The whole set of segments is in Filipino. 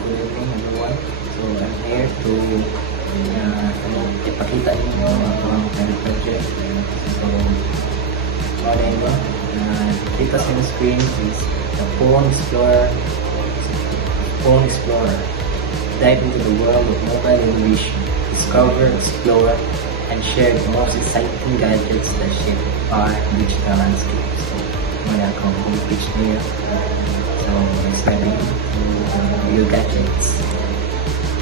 good evening everyone. So I'm here to ipakita ninyo ang kind of project. So what I know, kita sa screen is the Phone Explorer. Dive into the world of mobile innovation. Discover, explore, and share the most exciting gadgets that shape our digital landscape. So muna akong homepage niya. So exciting view gadgets.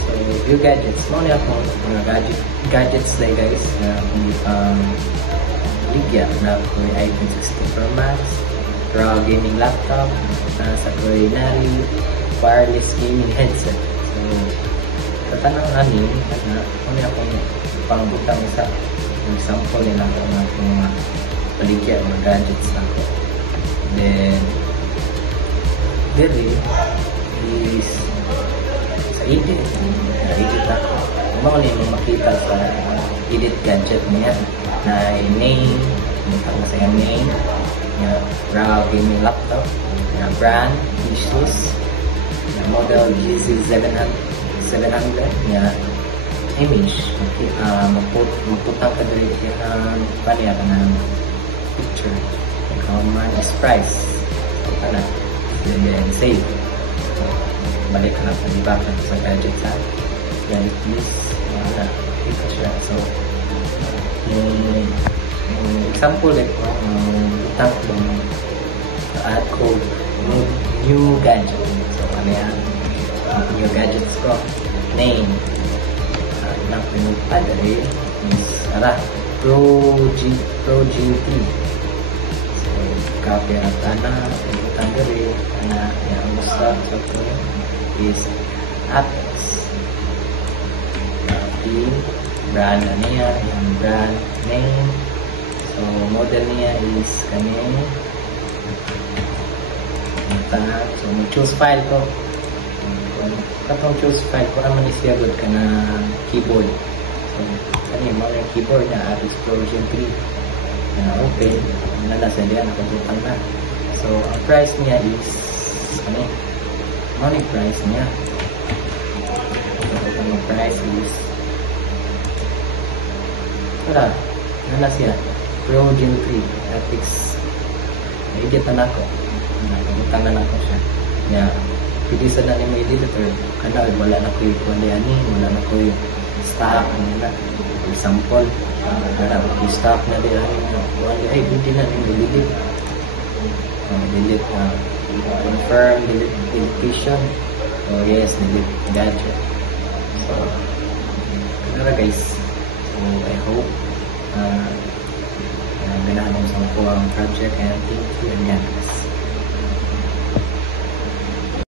So view gadgets, muna akong mga gadgets na guys na ligya na ako iPhone 16 Pro Max, raw gaming laptop, sa ordinary wireless gaming headset. So tatanang namin na muna akong pangbutang isa example nila ako ng mga paligya mga gadgets na ako. Then very is sa edit ako. Ano na yung makita sa edit gadget niya na name, yung sa name, yung raw gaming laptop, yung brand, Asus, yung model GC700, yung image, magputang ka dito yung paniya ka ng picture, command is price, and then save. So, balik ka na pag-ibakan sa gadget sa yan, please, kita siya. So, yung example ko, utang ko add code new gadget. So, ano yan, new gadgets ko, name, ng pinag-add is Pro GT. So, copy at utang diri yung gusto is Apex. Copy brand niya, yung brand name. So model niya is kanin. So mag-choose file ko. Katong choose file ko naman is good ka na keyboard. So kanin mo yung keyboard na Apex Pro GT. Open, nalasa diyan nakabutang na. So ang price niya is money price niya. So ang price is nala siya Pro Gen 3 Apex. Naigit na ako. Nakabutang na ako siya. Yeah. Pwede sa na ni editor kada wala na ko yung wala na ko yung stock na example kada stock na din ay hindi na delete confirm delete deletion. So yes, delete gadget. So ano guys, so I hope ganahan mo sa po ang project and thank you again.